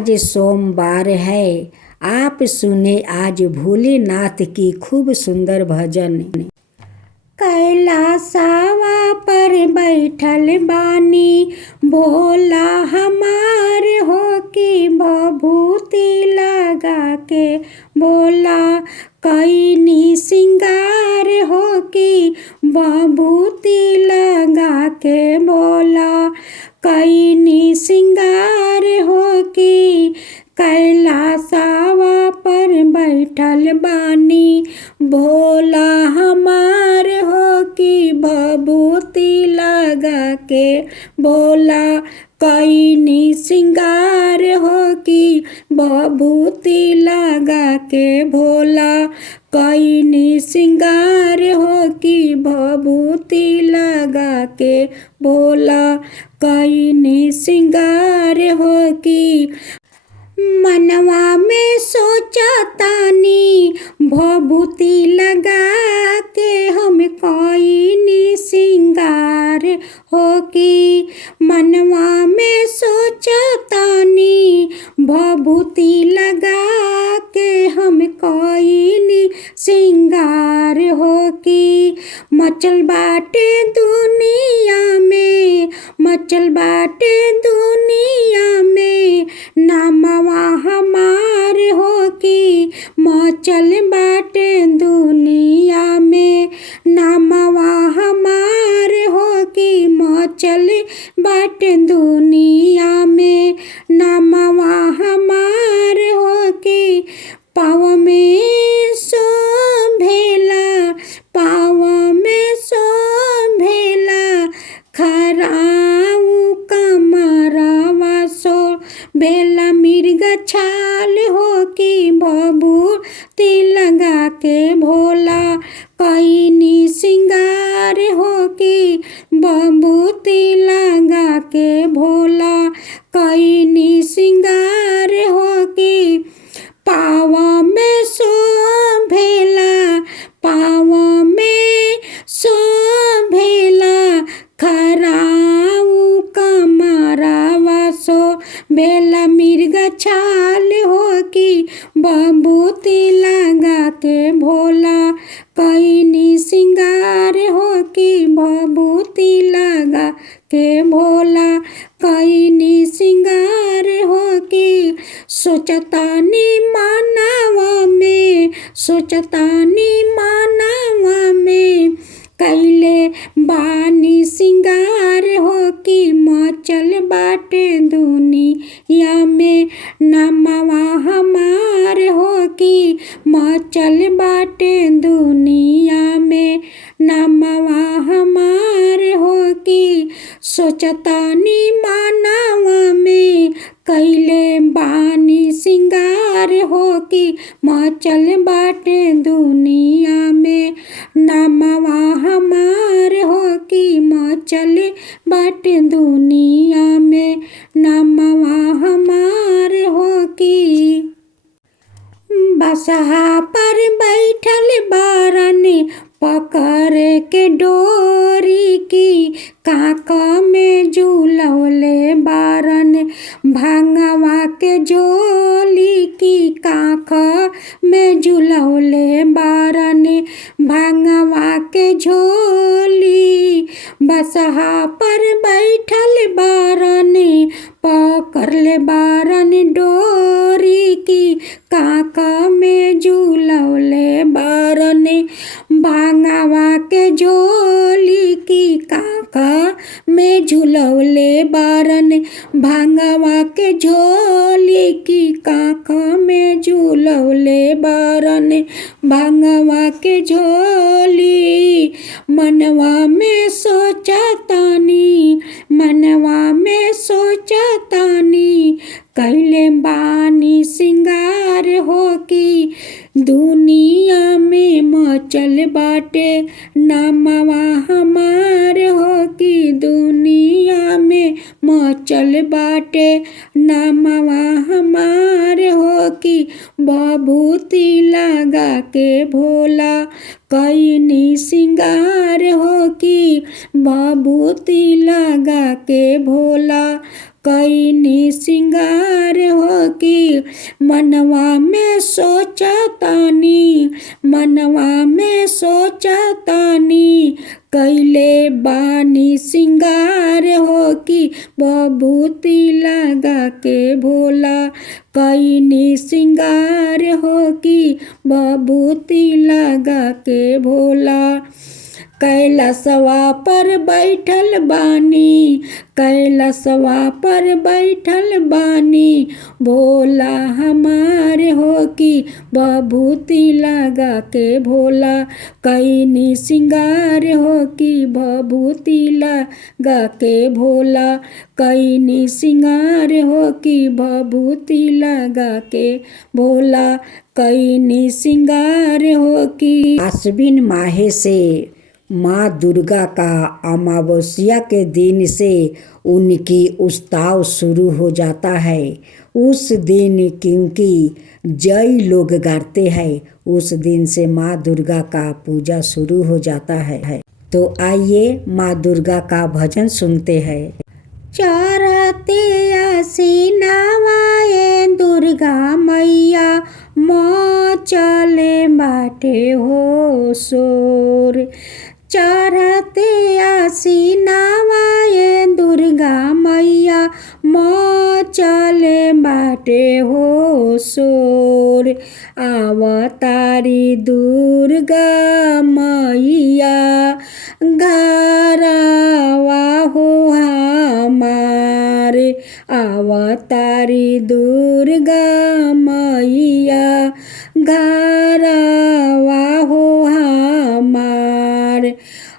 आज सोमवार है, आप सुने आज भोलेनाथ की खूब सुंदर भजन। कैलाशवा पर बैठल बानी भोला हमार हो कि भभूति लगा के भोला कैनी सिंगार हो कि भभूति लगा के भोला कैनी सिंगार हो कि कैलाशवा पर बैठल बानी भोला हमार हो कि भभूति लगा के भोला कैनी सिंगार हो कि भभूति लगा के भोला कैनी सिंगार हो कि भभूति लगा के भोला कैनी सिंगार हो कि मनवा में सोचा तानी भभूति लगा के हम कैनी सिंगार हो कि मनवा में सोचा तानी भभूति लगा के हम कैनी सिंगार हो कि मचल बाटे दुनिया में मचल बाटे दुनिया में नामवा हमार हो कि मचल बाटे दुनिया में नामवा हमार हो कि मचल बाटे दुनिया में नामवा हमार हो कि पाव में शोभेला पाव में शोभेला खराऊ कमरवा सो बेला मिर्ग छाल हो कि भभूति लगा के भोला कैनी सिंगार हो कि भभूति लगा के भोला कैनी सिंगार हो कि पाव में शोभेला पाव में शोभेला खराऊ कमरवा सो बेला मिर्ग छाल हो कि भभूति लगा के भोला कैनी सिंगार हो कि भभूति लगा के भोला कैनी सिंगार हो कि सोचतानी मानवा में सोचतानी मानवा में कैले बानी सिंगार हो कि मचल बाटे दुनिया में नामवा हमार हो कि मचल बाटे दुनिया में नामवा हमार हो कि सोचतानी मानवा में कैले बानी सिंगार हो कि मचल बाटे दुनिया में नामवा हमार हो कि मचल बाटे दुनिया में नामवा हमार हो कि बसहा पर बैठल बारन पकड़ के डोरी की काका में झूलौले बारन भांगवा के झोली की काका में झूलौले बारन भांगवा के झोली बसहा पर बैठल बारन पकड़ले बारन डोरी की काका में झूलौले बारन भांगवा के झोली की काका में झूलौले बारन भांगवा के झोली की काका में झूलौले बारन भांगवा के झोली मनवा में सोचतानी मनवा में सोचतानी कैले बानी सिंगार हो कि दुनिया में मचल बाटे नामवा हमार हो कि दुनिया में मचल बाटे नामवा हमार हो कि भभूति लगा के भोला कैनी सिंगार हो कि भभूति लगा के भोला कैनी सिंगार हो कि मनवा में सोचतानी, मनवा में सोचतानी, कैले बानी सिंगार हो कि बबूती लगा के भोला, कैनी सिंगार हो कि बबूती लगा के भोला। कैलाशवा पर बैठल बानी, कैलाशवा पर बैठल बानी, भोला हमार हो कि बबूती लगा के भोला, कैनी सिंगार हो कि बबूती लगा के भोला, कैनी सिंगार हो कि बबूती लगा के भोला, कैनी सिंगार हो कि। आश्विन माह से माँ दुर्गा का अमावस्या के दिन से उनकी उत्सव शुरू हो जाता है। उस दिन क्योंकि जय लोग गाते हैं, उस दिन से माँ दुर्गा का पूजा शुरू हो जाता है। तो आइए माँ दुर्गा का भजन सुनते हैं। चरते आसीनावाए दुर्गा मैया, चले बाटे हो शोर। चरते आसीनावाए दुर्गा मैया, चले बाटे हो शोर। अवतारी दुर्गा मैया, घरवा हो हमार। अवतारी दुर्गा मैया, घरवा हो हमार।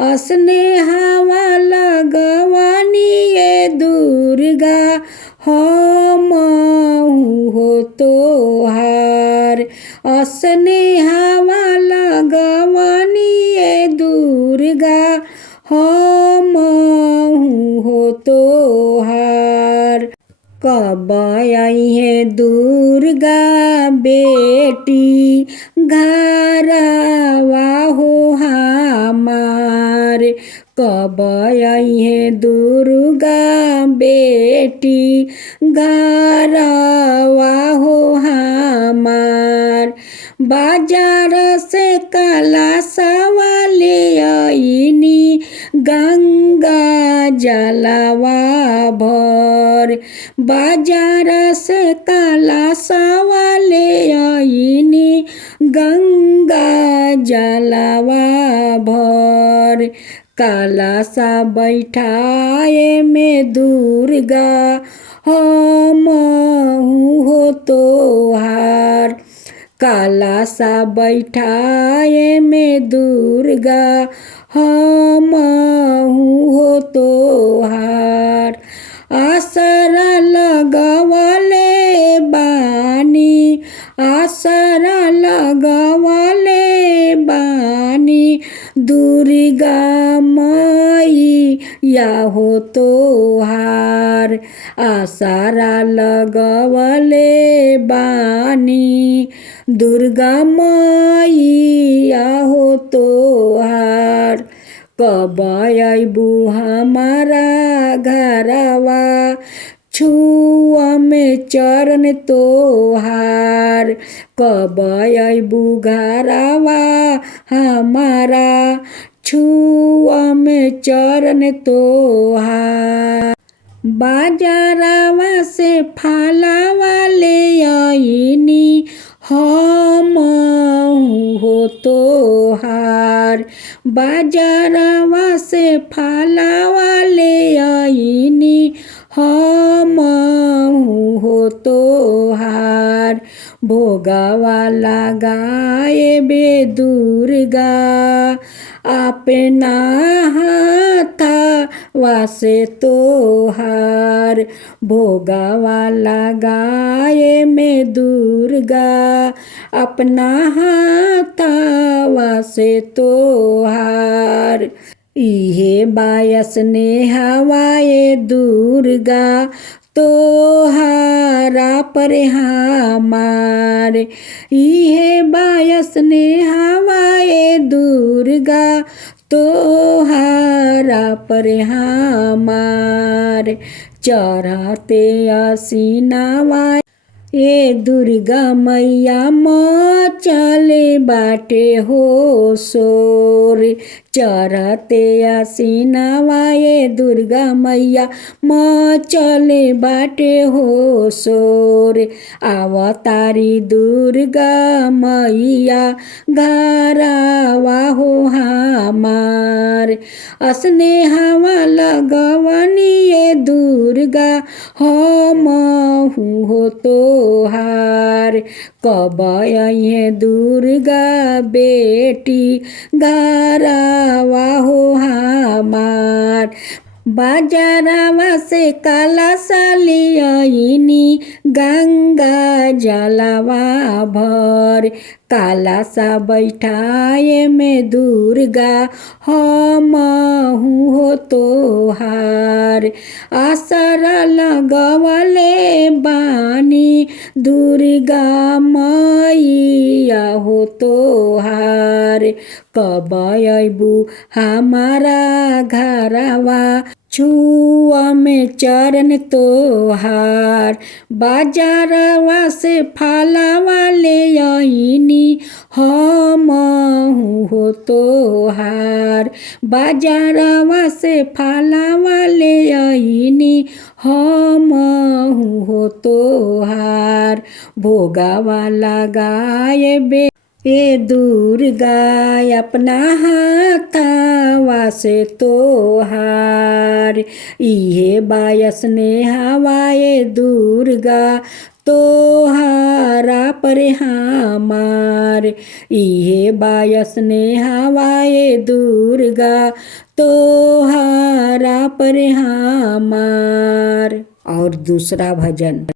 स्नेहवा लगवानी ये दुर्गा, हम हो तोहार। स्नेहवा लगवानी ये दुर्गा, हम हो तोहार। कब आई है दुर्गा बेटी, घरवा हो हमार। कब आई है दुर्गा बेटी, घरवा हो हमार। बाजार से कलशवा ले आईनी, गंगा जलवा भर। बाजार से कलशवा ले आईनी, गंगा जलवा भर। कलशा बैठाए में दुर्गा, हम हो तोहार। कलशा बैठाए में दुर्गा, हम हो तोहार। आसरा लगवले बानी, आसरा लगवले बानी, दुर्गा मैया हो तोहार। आसरा लगवले बानी, दुर्गा मैया हो तोहार। कब अइबू हमारा घरवा, छुआ में चरण तोहार। कब अइबू घरवा हमारा, छुआ में चरण तोहार। बाजारवा से फलवा ले आईनी, हम हो तोहार। बाजारवा से फलवा ले आईनी, हम हो तोहार। भोगवा लगाए बे दुर्गा, अपना हाथवा से तोहार। भोगवा लगाए में दुर्गा, अपना हाथवा से तोहार। इहे बायस ने हवाए दुर्गा, तोहारा पर हमार। इहे बायस ने हवाए दुर्गा, तोहारा पर हमार। चढ़ते असीनावा ए दुर्गा मैया मचले बाटे हो शोर। चढ़ते असीनावा ए दुर्गा मैया मचले बाटे हो शोर। आवतारी दुर्गा मैया घरवा हो हमार। स्नेहवा लगवनी ए दुर्गा हमहु हो तोहार। कब अइहे दुर्गा बेटी घरवा हो हमार। बाजारवा से काला सालियनी गंगा जलवा भर। काला सा बैठाए में दुर्गा हमहु हो तोहार। आसरा लगवले बानी दुर्गा मैया हो तोहार। कब अइबू हमारा घरवा छुआ में चरण तोहार। बाजारवा से फलवा ले आइनी हमहु हो तोहार। बाजारवा से फलवा ले आइनी हमहु हो तोहार। भोगावा लगाए बे ए दुर्गा अपना हाथवा से तोहार। इहे बायस नेहवा ए दुर्गा तोहारा पर हमार। इहे बायस नेहवा ए दुर्गा तोहारा पर हमार। और दूसरा भजन।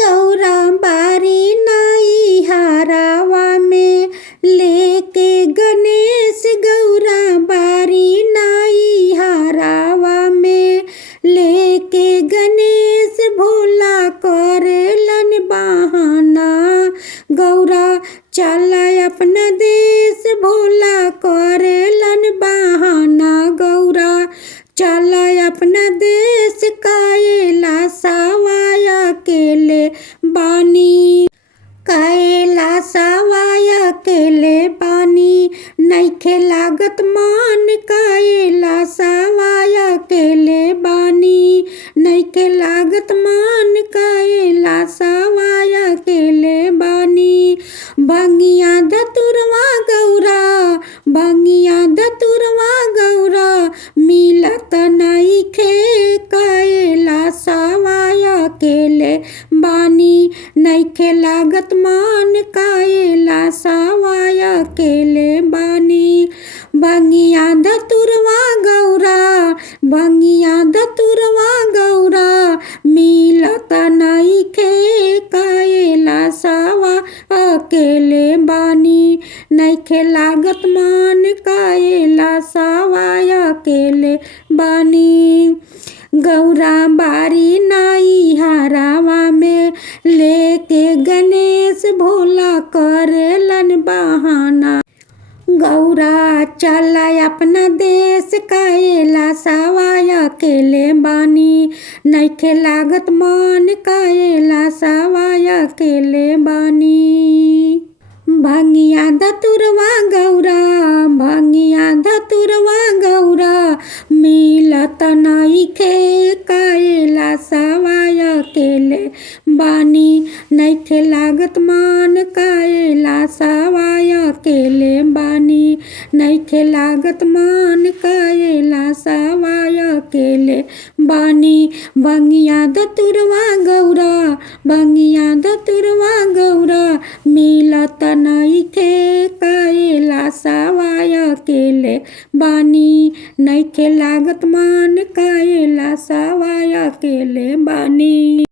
गौरा बारी नाई हारावा में लेके गणेश। गौरा बारी नाई हारावा में लेके गणेश। भोला करेलन बहाना गौरा चला अपना देश। भोला करेलन बहाना गौरा चला अपना देश। कायला सवाया अकेले बानी। कायला सवाया अकेले बानी। नइखे लागत मान कायला सवाया अकेले बानी। नइखे लागत मान कायला सवाया अकेले बानी। भंगिया धतुरवा गौरा भंगिया धतुरवा गौरा मिलत नइखे। कायला सवाया अकेले बानी। नइखे लागत मान कायला सवाया अकेले बानी। भंगिया धतुरवा गौरा भंगिया धतुरवा गौरा मिलत नइखे। कायला सवा अकेले बानी। नइखे लागत मान कायला सवाया अकेले बानी। गौरा बारी नाई हारावा में लेके गणेश। भोला करेलन बहाना गौरा चला अपना देश। कायला सवाया अकेले बानी। नइखे लागत मान कायला सवाया अकेले बानी। भंगिया धतुरवा गौरा भंगिया धतुरवा गौरा मिलत नइखे। कायला सवाया अकेले बानी। नइखे लागत मान कायला सवाया अकेले बानी। नइखे लागत मान कायला सवाया अकेले बानी। भंगिया धतुरवा गौरा भंगिया धतुरवा गौरा मिलत नइखे। कायला सवाया अकेले बानी। नइखे लागत मान कायला सवाया अकेले बानी।